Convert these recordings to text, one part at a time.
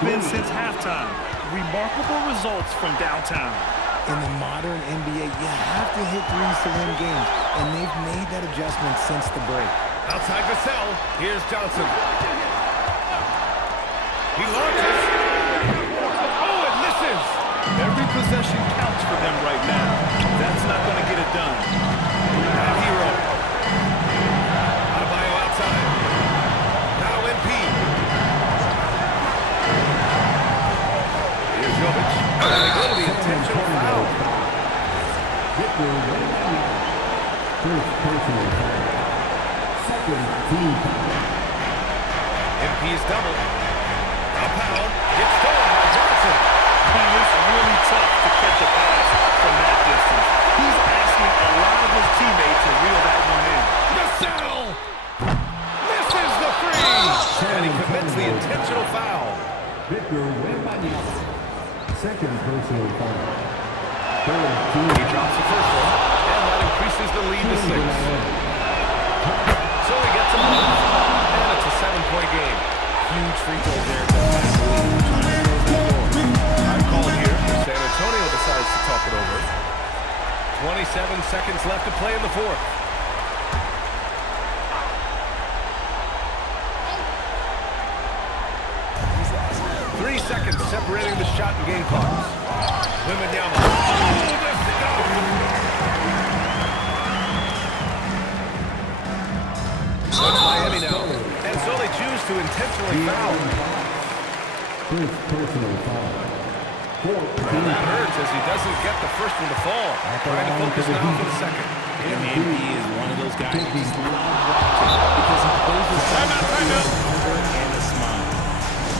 been since halftime. Remarkable results from downtown. In the modern NBA, you have to hit threes to win games, and they've made that adjustment since the break. Outside Vassell, here's Johnson. He launches. Oh, it misses! Every possession counts for them right now. That's not going to get it done. Now Hero. Adebayo outside. Now MP. Here's Jovic. And they go to the intentional foul. First personal foul. Second team foul. MP's double. Now Powell gets stolen by Johnson. It's really tough to catch a pass from that distance. He's asking a lot of his teammates to reel that one in. Vassell misses the three. And he commits the intentional foul. Victor Wembanyama. Second personal foul. Third team. He drops the first one, and that increases the lead to 6. So he gets him off, and it's a 7-point game. Huge free throw there to pass the lead. Trying to close that door. I'm called here. San Antonio decides to talk it over. 27 seconds left to play in the fourth. Three seconds separating the shot and game clocks. Wembanyama. Oh, the stuff! So it's Miami now. And so they choose to intentionally foul. First personal foul. And that hurts as he doesn't get the first one to fall. Trying to focus now for the second. And MP is one of those guys who just love watching because he plays with such hunger and a smile.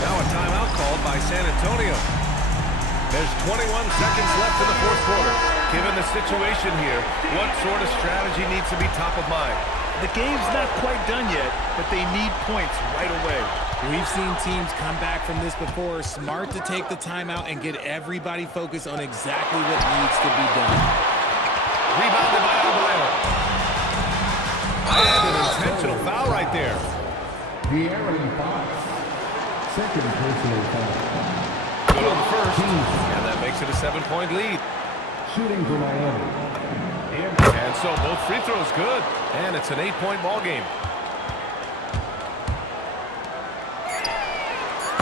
Now a timeout called by San Antonio. There's 21 seconds left in the fourth quarter. Given the situation here, what sort of strategy needs to be top of mind? The game's not quite done yet, but they need points right away. We've seen teams come back from this before. Smart to take the timeout and get everybody focused on exactly what needs to be done. Rebounded by Adebayo. And an intentional foul right there. De'Aaron Fox. Second personal foul. Good on the first, and that makes it a 7-point lead. Shooting for Miami. And so both free throws good, and it's an 8-point ball game.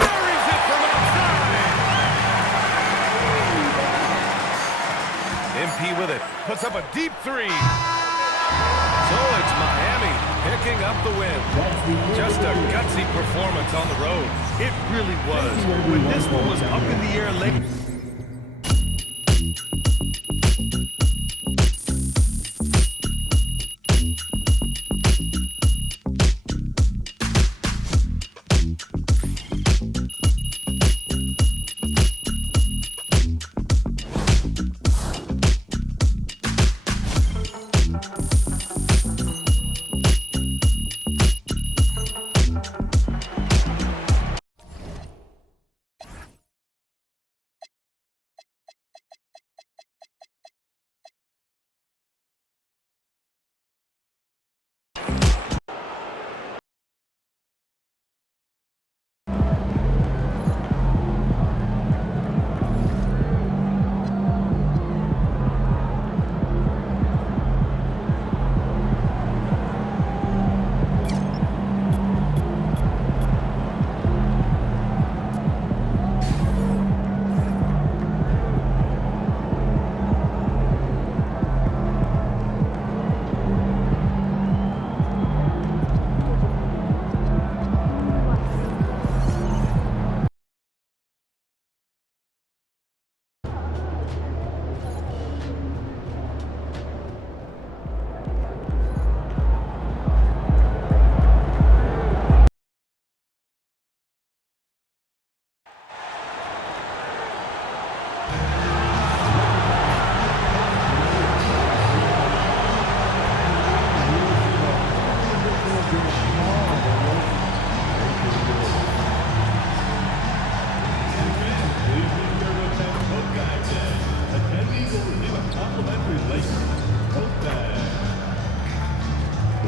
Buries it from outside. MP with it, puts up a deep three. So it's Miami picking up the win. Just a gutsy performance on the road. It really was. When this one was up in the air late.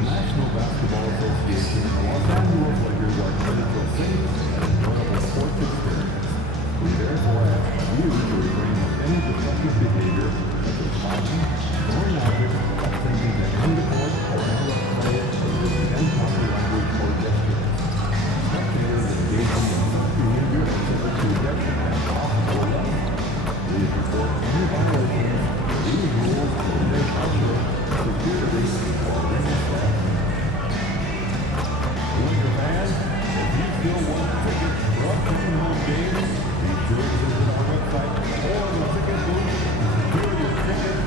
National Basketball Association, Los Angeles Lakers are committed to a safe and enjoyable sports experience. We therefore ask you to refrain from any destructive behavior such as fighting, throwing objects, singing at intercourse, or interrupt players, or using improper language or gestures. Spectators engaging in such behavior exhibit rejection and possible arrest. Please report any violations of these rules to their culture, security, or legal staff. Winter fans, if you still want tickets for upcoming home games, be sure to visit our website or the ticket booth to secure your tickets.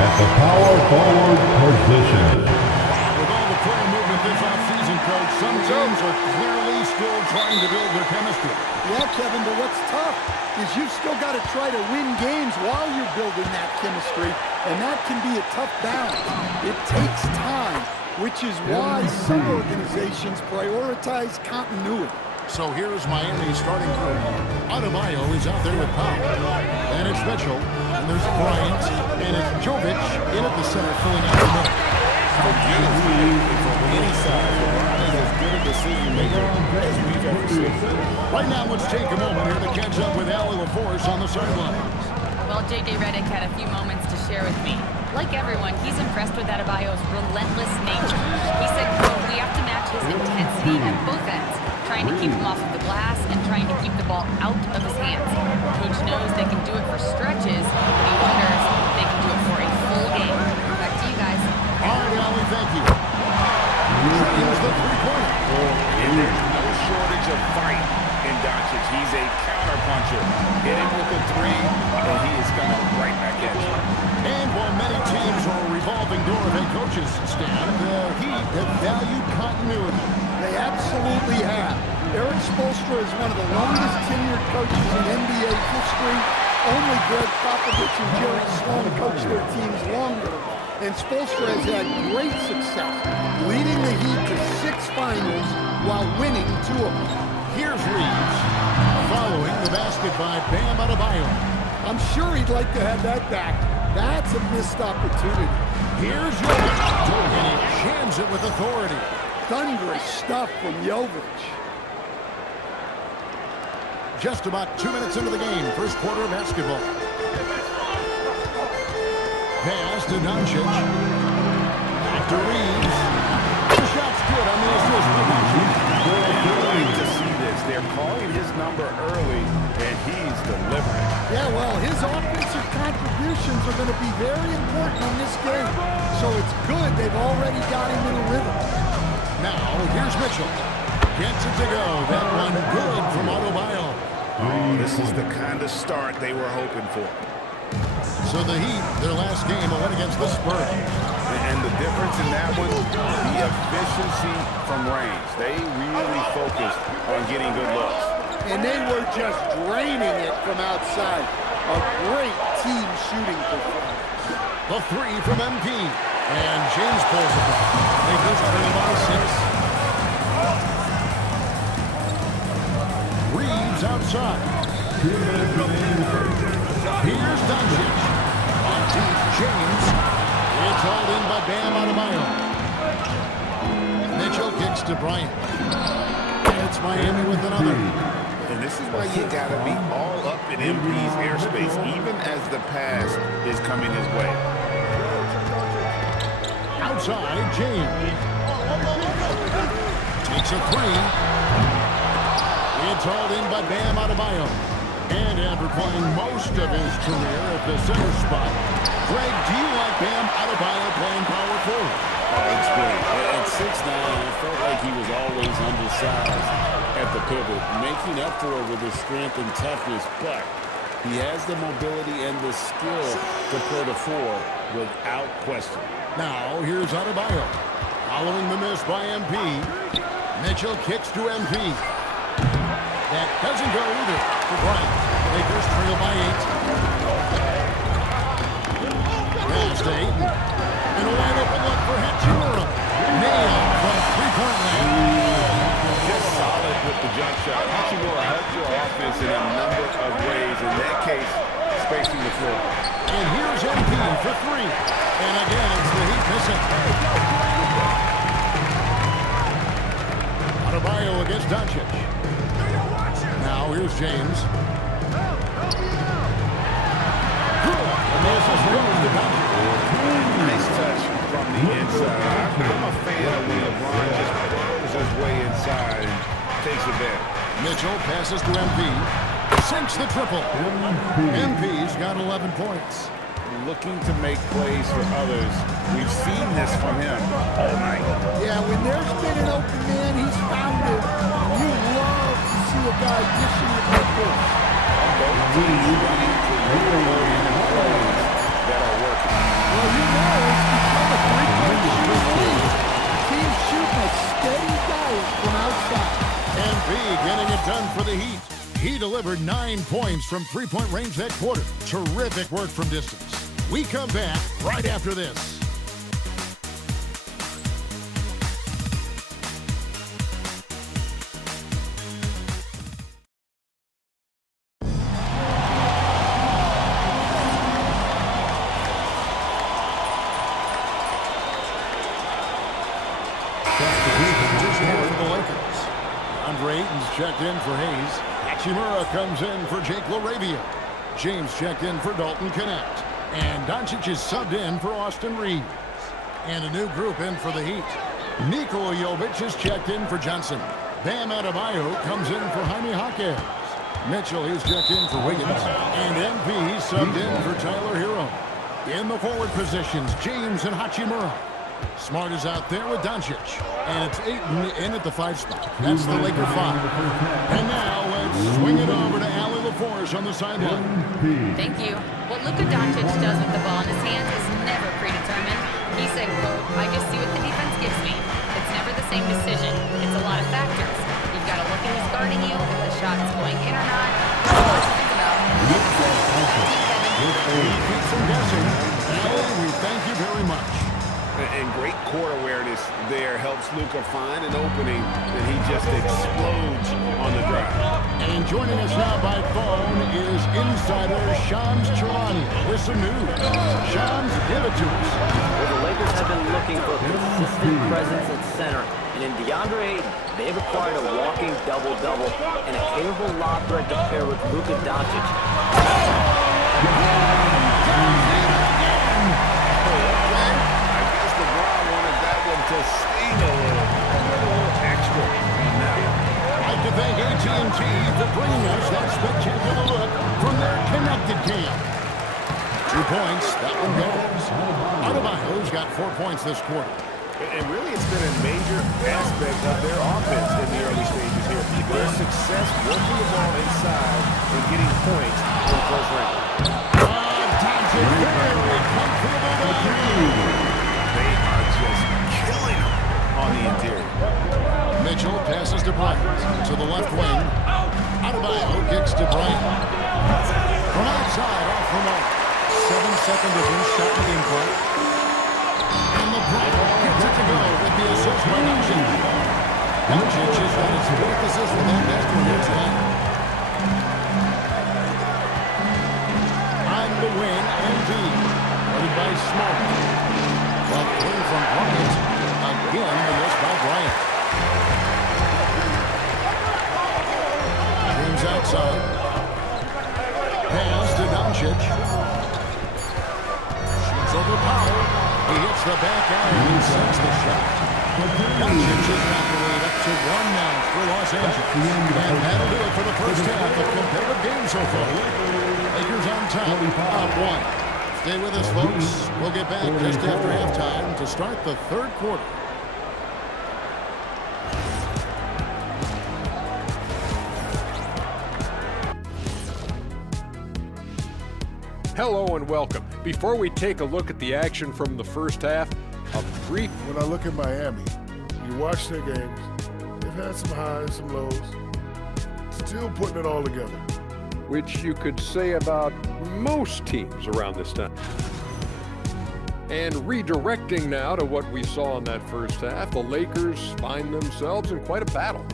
At the power forward position. With all the player movement this offseason, Coach, some teams are clearly still trying to build their chemistry. Yeah, Kevin, but what's tough is you've still got to try to win games while you're building that chemistry, and that can be a tough balance. It takes time, which is why some organizations prioritize continuity. So here's Miami's starting crew. Adebayo is out there with Powell. And it's Mitchell, and there's Bryant, and it's Jovic in at the center, filling out the middle. For any side, LeBron is as good a decision maker as we've ever seen. Right now, let's take a moment here to catch up with Allie LaForce on the sidelines. Well, J.J. Redick had a few moments to share with me. Like everyone, he's impressed with Adebayo's relentless nature. He said, quote, we have to match his intensity at both ends, trying to keep him off of the glass and trying to keep the ball out of his hands. Coach knows they can do it for stretches, but he wonders if they can do it for a full game. Back to you guys. All right, Allie, thank you. Here's the three-pointer. And there's no shortage of fight in Doncic. He's a counterpuncher. Hit him with a three, and he is coming right back at you. And while many teams are a revolving door of head coaches, Stan, the Heat have valued continuity. They absolutely have. Eric Spoelstra is one of the longest tenured coaches in NBA history. Only Greg Popovich and Jerry Sloan coached their teams longer. And Spoelstra has had great success, leading the Heat to 6 finals while winning 2 of them. Here's Reeves, following the basket by Bam Adebayo. I'm sure he'd like to have that back. That's a missed opportunity. Here's Jovic, and he jams it with authority. Thunderous stuff from Jovic. Just about 2 minutes into the game, first quarter of basketball. Pass to Doncic. Back to Reeves. The shot's good on the assist for Doncic. Great to see this. They're calling his number early, and he's delivering. Yeah, well, his offensive contributions are going to be very important in this game. So it's good they've already got him in a rhythm. Now, here's Mitchell. Gets it to go. That one good from Adebayo. Oh, this is the kind of start they were hoping for. So the Heat, their last game, a win against the Spurs. And the difference in that one, the efficiency from range. They really focused on getting good looks. And they were just draining it from outside. A great team shooting performance. The three from MP. And James pulls it back. Lakers trailing by 6. Reeves outside. 2 minutes remaining in the first. Here's Doncic. On deep, James. It's hauled in by Bam Adebayo. Mitchell kicks to Bryant. And it's Miami with another. And this is why you gotta be all up in MP's airspace, even as the pass is coming his way. Outside, James. Takes a three. It's hauled in by Bam Adebayo. And after playing most of his career at the center spot, Greg, do you like Bam Adebayo playing power forward? It's great. At 6'9", it felt like he was always undersized at the pivot, making up for it with his strength and toughness, but he has the mobility and the skill to play the 4 without question. Now, here's Adebayo. Following the miss by MP. Mitchell kicks to MP. That doesn't go either for Bryant. Lakers trail by 8. Pass to Ayton. And a wide open look for Hachimura. Nailed from three-point land. Just solid with the jump shot. Hachimura helps your offense in a number of ways. In that case, spacing the floor. And here's MP for 3. And again, it's the Heat missing. Mitchell against Doncic. Now here's James. Good. And this is goes to Doncic. Nice touch from the inside. I'm a fan of when LeBron just throws his way inside and takes advantage. Mitchell passes to MP. Sinks the triple. MP's got 11 points. Looking to make plays for others. We've seen this from him all night. Yeah, when there's been an open man, he's found it. You love to see a guy dishing it like this. Both teams running career-oriented plays that are working. Well, you know, it's become a three-point shooting league. Teams shooting a steady diet from outside. MP getting it done for the Heat. He delivered 9 points from three-point range that quarter. Terrific work from distance. We come back right after this. For the Lakers. Andre Ayton's checked in for Hayes. Hachimura comes in for Jake LaRavia. James checked in for Dalton Connect. And Doncic is subbed in for Austin Reeves. And a new group in for the Heat. Nikola Jovic is checked in for Johnson. Bam Adebayo comes in for Jaime Jaquez. Mitchell is checked in for Wiggins. And MP subbed in for Tyler Hero. In the forward positions, James and Hachimura. Smart is out there with Doncic. And it's Ayton in at the 5 spot. That's the Laker 5. And now let's swing it over to Allie LaForce on the sideline. Thank you. What Luka Doncic does with the ball in his hands is never predetermined. He said, quote, I just see what the defense gives me. It's never the same decision. It's a lot of factors. You've got to look at who's guarding you, if the shot's going in or not. There's a lot to think about. Keep some guessing. Allie, we thank you very much. And great court awareness there helps Luka find an opening, and he just explodes on the drive. And joining us now by phone is insider Shams Charania with some news. Shams, give it to us. Well, the Lakers have been looking for a consistent presence at center. And in DeAndre Ayton, they've acquired a walking double-double and a capable lob threat to pair with Luka Doncic. To sting a little extra on that one. I'd like to thank AT&T for bringing us that spectacular look from their connected cam. 2 points, that one goes. Adebayo's got 4 points this quarter. And really, it's been a major aspect of their offense in the early stages here. Their success working the ball inside and getting points in the first round. Doncic, very comfortable down. They are just killing them on the interior. Mitchell passes to Bryant to the left wing. Adebayo kicks to Bryant. From outside, off the mark. 7 seconds of his shot in game clock. And LeBron gets it to go with the assist by Doncic. Doncic has got his 4th assist with that basket here tonight. On the wing, MD. Headed by Smart. Well, clean from Bryant. Again, the miss by Bryant. James outside. Pass to Doncic. Shoots over Powell. He hits the back iron and sends the shot. Doncic has got the lead up to 1 now for Los Angeles. And that'll do it for the first half of competitive game so far. Lakers on top, up 1. Stay with us, folks. We'll get back just after halftime to start the 3rd quarter. Hello and welcome. Before we take a look at the action from the first half, a brief... When I look at Miami, you watch their games, they've had some highs, some lows, still putting it all together. which you could say about most teams around this time. And redirecting now to what we saw in that first half, the Lakers find themselves in quite a battle.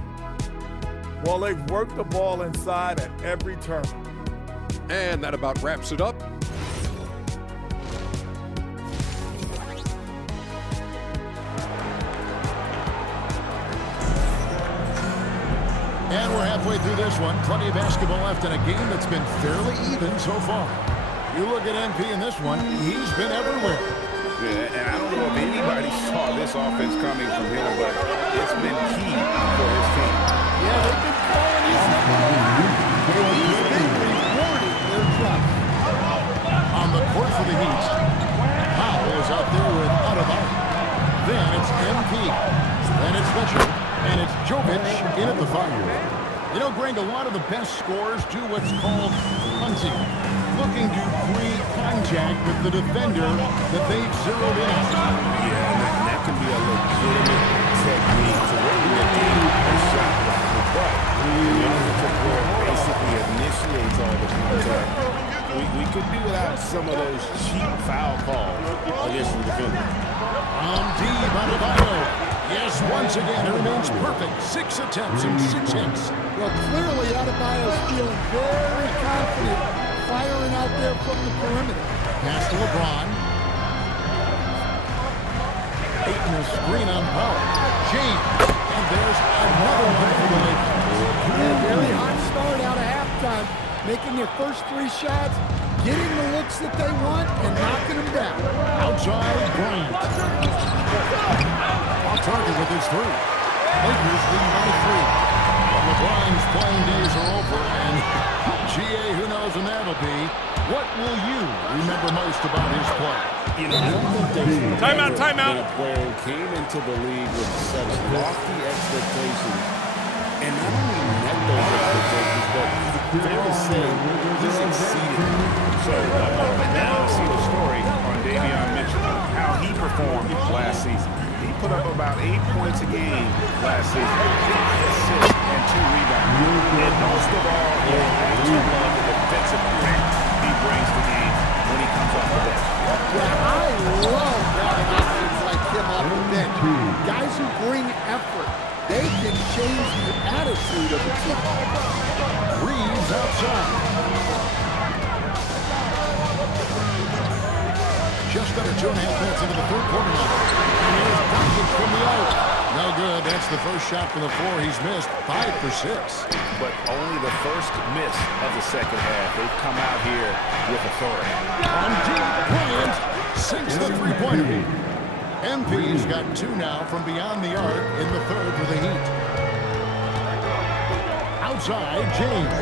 Well, they've worked the ball inside at every turn. And that about wraps it up. halfway through this one. Plenty of basketball left in a game that's been fairly even so far. You look at MP in this one, he's been everywhere. Yeah, and I don't know if anybody saw this offense coming from him, but it's been key for his team. Yeah, they've been calling his number a lot. And he's been rewarded their trust. On the court for the Heat, Powell is out there with Adebayo. Then it's MP. Then it's Mitchell. And it's Jovic in at the 5. You know, Greg, a lot of the best scorers do what's called hunting, looking to pre-contact with the defender that they've zeroed in on. Yeah, and that can be a legitimate technique to really negate a shot blocker. But the offensive board basically initiates all the contact. We could do without some of those cheap foul calls against the defender. Deep Adebayo. Yes, once again, it remains perfect. 6 attempts and 6 hits. Well, clearly Adebayo's feeling very confident firing out there from the perimeter. Pass to LeBron. Ayton is screen on Powell. James. And there's another one for the Lakers. A very hot start out of halftime, making their first 3 shots, getting the looks that they want, and knocking them down. Outside Bryant. On target with his 3. Lakers leading by 3. But LeBron's playing days are over, and GA, who knows when that'll be. What will you remember most about his play? You know, I don't think there's Timeout. been a player who came into the league with such lofty expectations and not only met those expectations, but fair to say he's exceeded. So now I see the story on Davion Mitchell, how he performed last season. He put up about 8 points a game last season, 5 assists and 2 rebounds. And most of all, you have to love the defensive threat he brings to games when he comes off the bench. Yeah, I love having options like him off the bench. Guys who bring effort. They can change the attitude of the team. Reeves outside. Just under 2.5 minutes into the 3rd quarter now. And here's Doncic from the out. No good. That's the first shot from the floor he's missed. 5 for 6. But only the first miss of the second half. They've come out here with authority. On deep, Bryant sinks the 3-pointer. MP's got 2 now from beyond the arc in the 3rd for the Heat. Outside, James.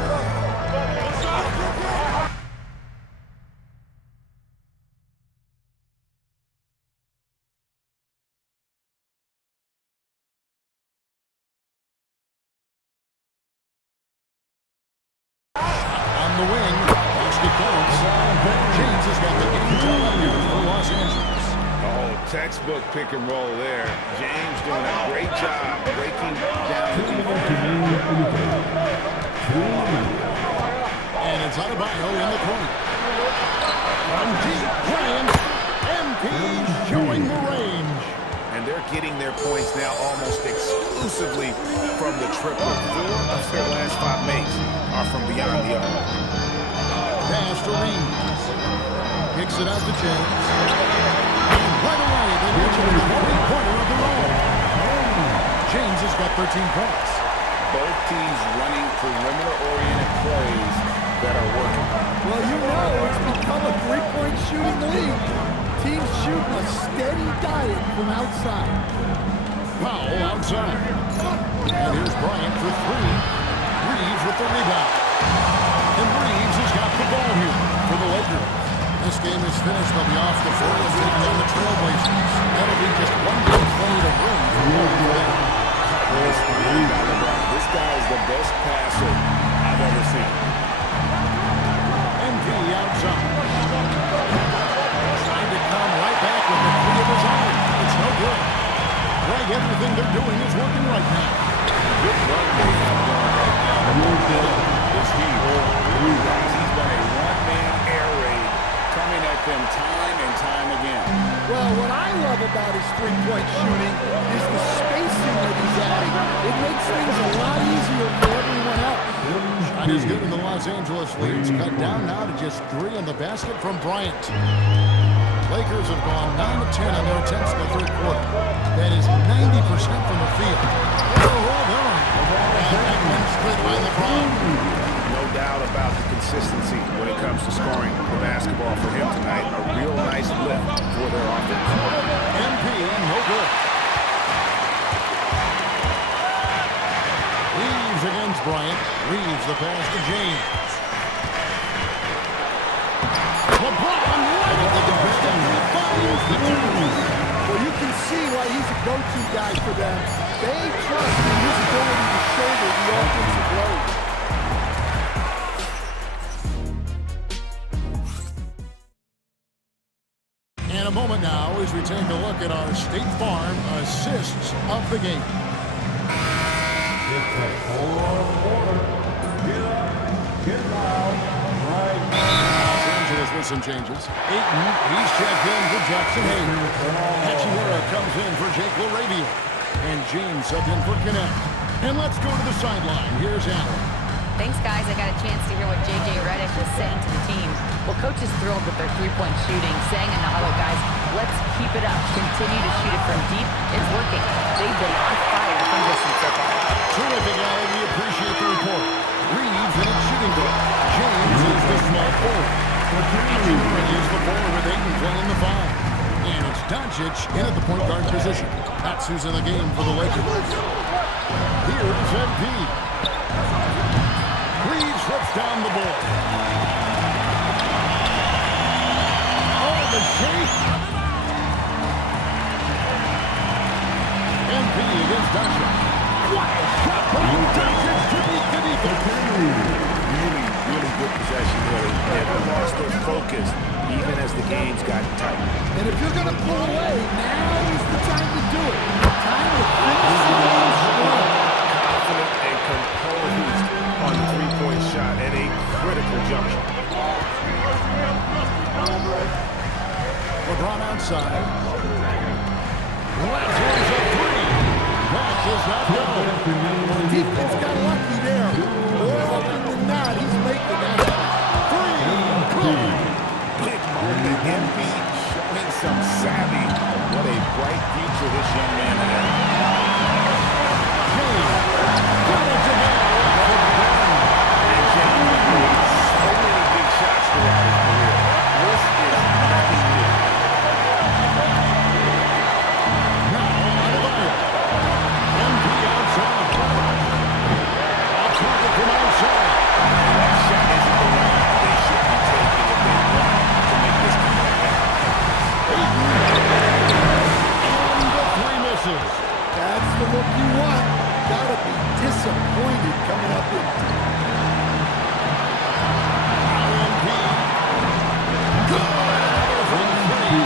On the wing, basket counts. James has got the game here for Los Angeles. Oh, textbook pick and roll there. James doing a great job breaking down the defense. And it's Adebayo in the corner. On deep, Bryant. MP showing the range. And they're getting their points now almost exclusively from the triple. 4 of their last 5 makes are from beyond the arc. Pass to Reeves. Kicks it out to James. And right away, they reach into the 3-pointer of their own. James has got 13 points. Both teams running perimeter-oriented plays that are working. Well, you know it's become a 3-point shooting league. Teams shooting a steady diet from outside. Powell outside. And here's Bryant for 3. Reeves with the rebound. And Reeves has got the ball here for the Lakers. This game is finished. They'll be off the floor and taking on the Trailblazers. That'll be just 1 game played of room for them. This guy is the best passer I've ever seen. MP outside. Trying to come right back with the 3 of his own. It's no good. Greg, everything they're doing is working right now. Good run they have going right now. Is he? He's got a one-man air raid coming at them time and time again. Well, what I love about his 3-point shooting is the spacing that he's adding. It makes things a lot easier for everyone else. Shot is good in the Los Angeles leads. Cut down now to just 3 in the basket from Bryant. Lakers have gone 9 of 10 on their attempts in the 3rd quarter. That is 90% from the field. Oh, hold on. by LeBron. No doubt about the consistency when it comes to scoring the basketball for him tonight. A real nice lift for their offense. MP, no good. Reeves against Bryant. Reeves the pass to James. LeBron right at the doorstep. Finds the two. Well, you can see why he's a go-to guy for them. They trust in his ability to shoulder the offensive load. And a moment now as we take a look at our State Farm assists of the game. Los Angeles with some changes. Ayton, he's checked in for Jackson Hayes. Hachimura comes in for Jake LaRavia. And James subbed in for Connect. And let's go to the sideline. Here's Allen. Thanks, guys. I got a chance to hear what J.J. Redick was saying to the team. Well, Coach is thrilled with their three-point shooting, saying in the huddle, guys, let's keep it up. Continue to shoot it from deep. It's working. They've been on fire from distance so far. Terrific, Allen. We appreciate the report. Reeves in its shooting guard. James is the small forward. Hachimura is the forward with Ayton playing the five. And it's Doncic in at the point guard position. That's who's in the game for the Lakers. Here's MP. Reeves flips down the ball. Oh, the shake. MP against Doncic. What a shot by Doncic to beat the defense. Really good possession there. They never lost their focus, even as the game's gotten tight. And if you're going to pull away, now is the time to do it. Time to finish the game strong. Confident and composed on the three-point shot at a critical juncture. LeBron outside. Lazarus a three. That does not go. The defense got lucky there. More often than not, he's making that Three. Good. Big moment. MP showing some savvy. What a bright future this young man has. James got it together. And James has made so many big shots throughout his career. This is nothing new. Now, Adebayo. MP outside. I'll try it from outside. That shot isn't the one they should be taking if they want to make this comeback happen. And the three misses. That's the look you want. Gotta be disappointed coming up in. MP. Good. From three.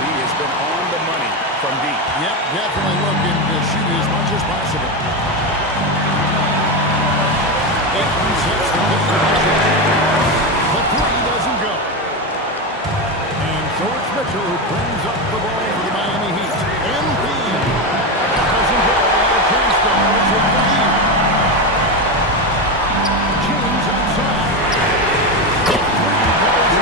He has been on the money from deep. Yep, definitely looking to shoot as much as possible. Ayton sets the pick for the three doesn't go. And so it's Mitchell who brings up the ball for the Miami Heat. MP doesn't go. A chance to march with the Heat. James outside. The three goes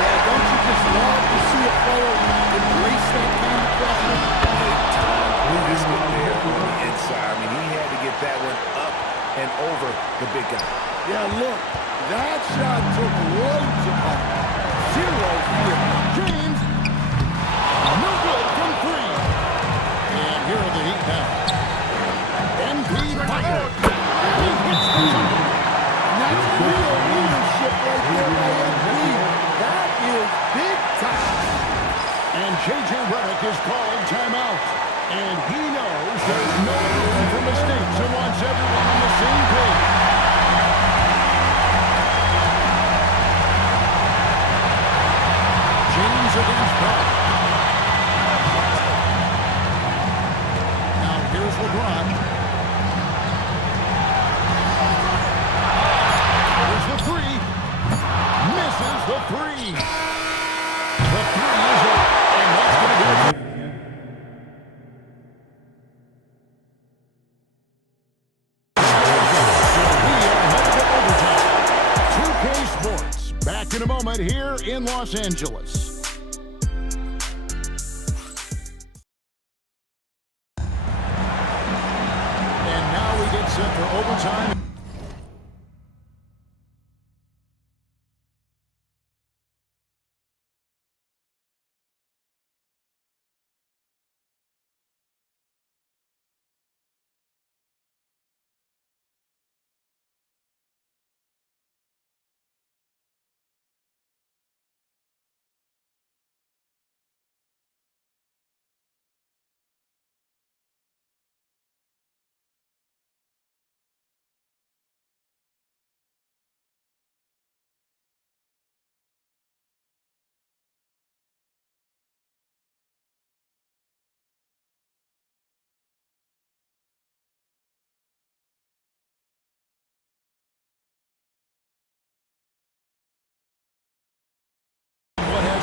Yeah, don't you just love to see a player embrace that kind of pressure? This one there on the inside. I mean, he had to get that one up and over the big guy. Yeah, look, that shot took loads of time. Zero fear. James. No good from three. And here are the Heat now. MP fired. He hits the jumper. And that's real leadership right there by MP. That is big time. And J.J. Redick is called timeout. And he knows there's no room for mistakes and wants everyone on the same page. James against Brown. Now here's LeBron. Here's the three. Misses the three. The three is up. And that's going to do it. Back in a moment here in Los Angeles.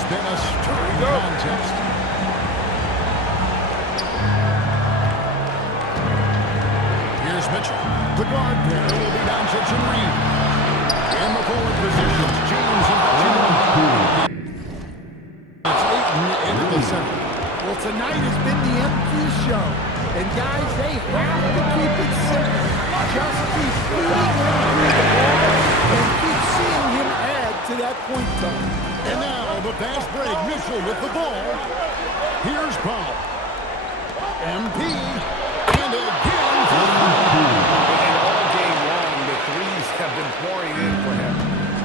been a stirring contest. Here's Mitchell. The guard pair will be Doncic and Reed. In the forward positions, James and Hutchinson. It's Ayton into the center. Well, tonight has been the MP show. And guys, they have to keep it simple. Just keep feeding him through the ball and keep seeing him add to that point total. And now the fast break. Mitchell with the ball. Here's Paul. MP. And again. And all game long, the threes have been pouring in for him.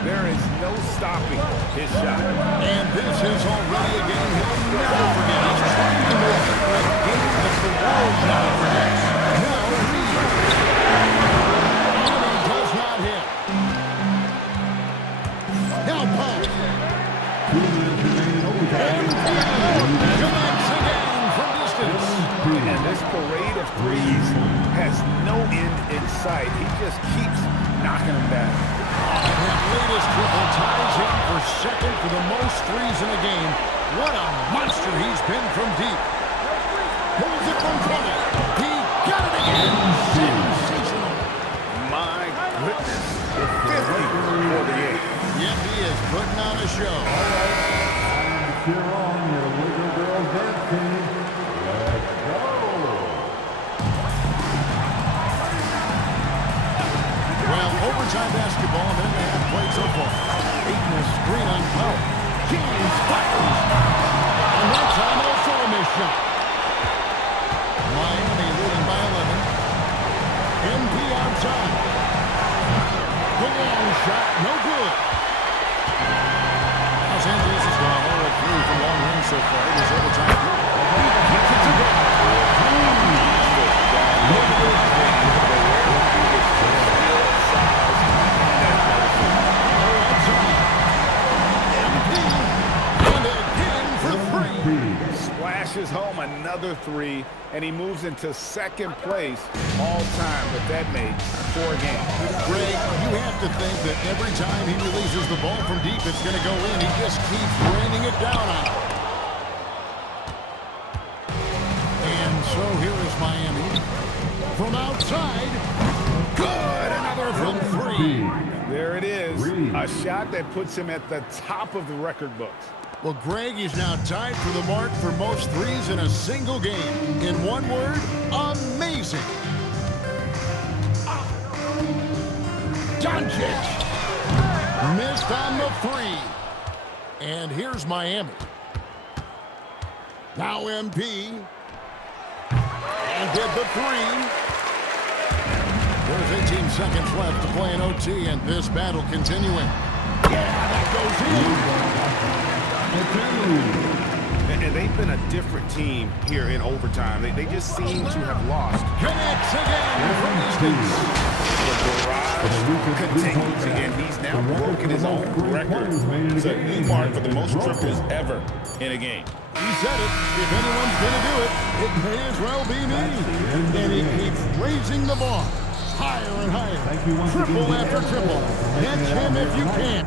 There is no stopping his shot. And this is already a game he'll never forget. He's trying to make it a game that the world now forgets. Now Reed. And he does not hit. Now Paul. Connects again from distance. And this parade of threes has no end in sight. He just keeps knocking them down. That latest triple ties him for second for the most threes in a game. What a monster he's been from deep. Pulls it from 20. He got it again. Sensational. My goodness. 50 for the game. Yep, he is putting on a show. Cheer on your little girl dance team. Let's go. Well, overtime basketball, and then they have played so far. Ayton is screen on Powell. James fires. And that time also a missed shot. Miami leading by 11. MP outside. The long shot, no good. Los Angeles has gone 0-3 from long range so far. It is overtime. He gets it to go. Splashes home another three, and he moves into second place all time, but that made 4 games. Greg, you have to think that every time he releases the ball from deep, it's going to go in. He just keeps raining it down on him. And so here is Miami. From outside, good, another from 3. There it is, a shot that puts him at the top of the record books. Well, Greg is now tied for the mark for most threes in a single game. In one word, amazing. Doncic missed on the 3. And here's Miami. Now MP. And did the 3. There's 18 seconds left to play in OT, and this battle continuing. Yeah, that goes in. And they've been a different team here in overtime. They just seem to have lost. Connects again from distance. The barrage continues, and he's now broken his own record. It's a new mark for the most triples ever in a game. He said it. If anyone's going to do it, it may as well be me. And he keeps raising the bar. Higher and higher. Triple after triple. Catch him if you can.